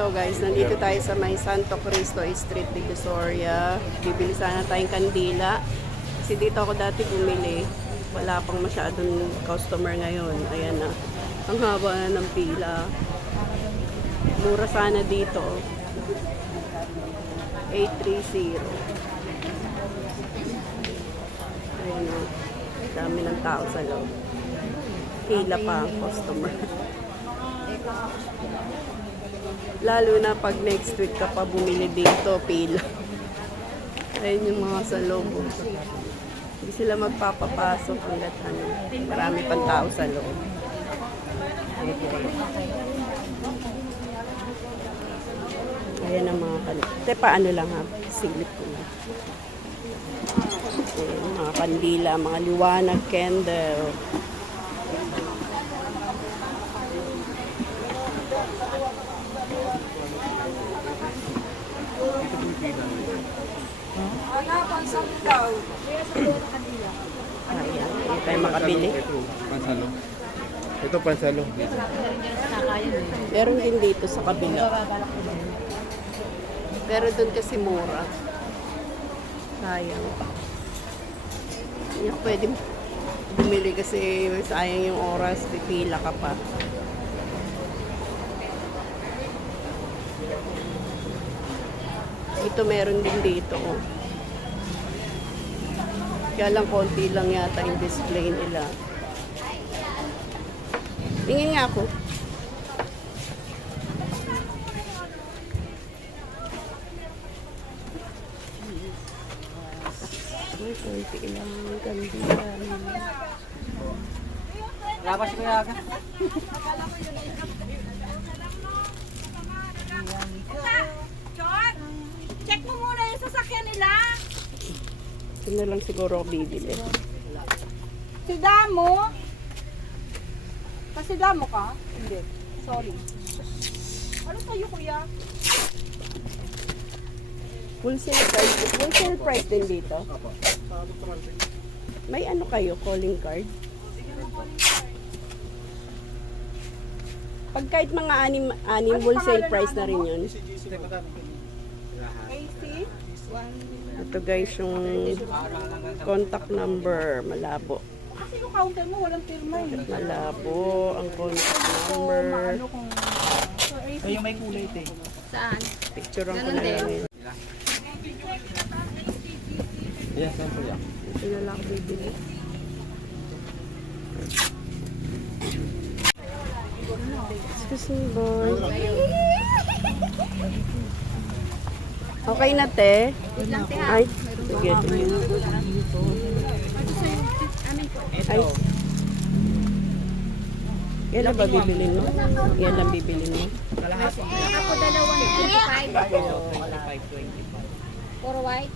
Hello guys, nandito tayo sa may Santo Cristo Street, Divisoria. Bibili sana tayong kandila. Kasi dito ako dati bumili. Wala pang masyadong customer ngayon. Ayan na. Ang haba na ng pila. Mura sana dito. 830. Ayan na. Dami ng tao sa loob. Pila pa ang customer. Lalo na pag next week ka pa bumili dito, pila. Ayun yung mga sa loob. Hindi sila magpapapasok hanggat ano. Marami pang tao sa loob. Ayan ang mga kandila. Paano lang ha? Silip ko lang. Ayan, mga kandila, mga liwanag, candle. Ayan, hindi tayo makabili. Pansalo. Ito pansalo. Meron din dito sa kabila. Pero doon kasi mura. Sayang. Hindi ako pwede bumili kasi sayang yung oras. Pipila ka pa. Ito meron din dito. Oh. Kaya lang konti lang yata yung display nila. Tingin nga ako. Ay, konti lang. Ganda. Labas ko yaga. Check mo muna yung sasakyan nila. Ito na lang siguro ako bibili. Si Damo? Kasi Damo ka? Hindi. Sorry. Ano sa'yo, kuya? Wholesale price din dito. May ano kayo, calling card? Pag kahit mga anim wholesale price na rin yun. AC? Ito guys, yung contact number, malabo. Kasi yung counter mo, walang firma eh. Malabo ang contact number. Maano kung... Ito yung may kulay ito eh. Saan? Picture ko na lang yun. Yes, saan po yan? Ito na lang ako bibili. Excuse me, boy. Okay na, te? Ay, sige. Ay. Yan lang ba bibilin mo? Yan lang bibilin mo? Ako dalawang 25. Ako 5.25. Puro white?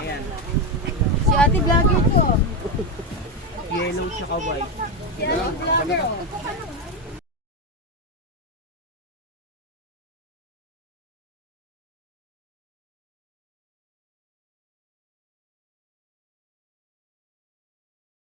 Ayan. Si ate vlogger to. Yellow tsaka white. Si ate vlogger oh.